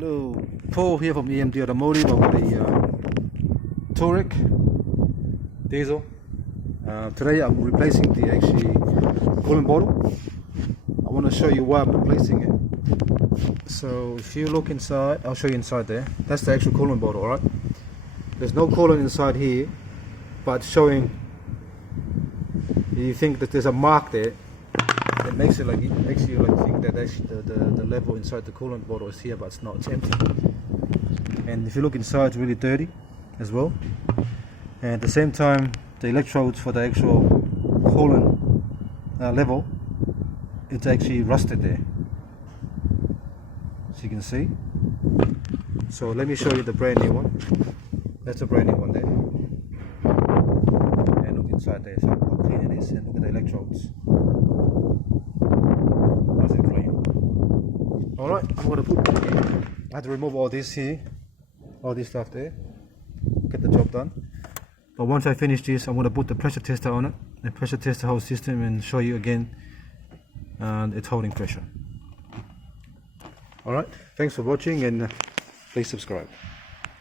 Hello, Paul here from EMD Automotive. I've got a Touareg diesel. Today I'm replacing the coolant bottle. I want to show you why I'm replacing it. So if you look inside, I'll show you inside there. That's the actual coolant bottle, alright? There's no coolant inside here, but it's showing, you think that there's a mark there. It makes you think that actually the level inside the coolant bottle is here, but it's not, it's empty. And if you look inside, it's really dirty as well. And at the same time, the electrodes for the actual coolant level, it's actually rusted there, as you can see. So let me show you the brand new one. That's a brand new one there. And look inside there, so how clean it is, and look at the electrodes. Nice and clean. Alright, I'm gonna put, I had to remove all this here, all this stuff there, get the job done. But once I finish this, I'm gonna put the pressure tester on it, the pressure test the whole system, and show you again it's holding pressure. Alright, thanks for watching, and please subscribe.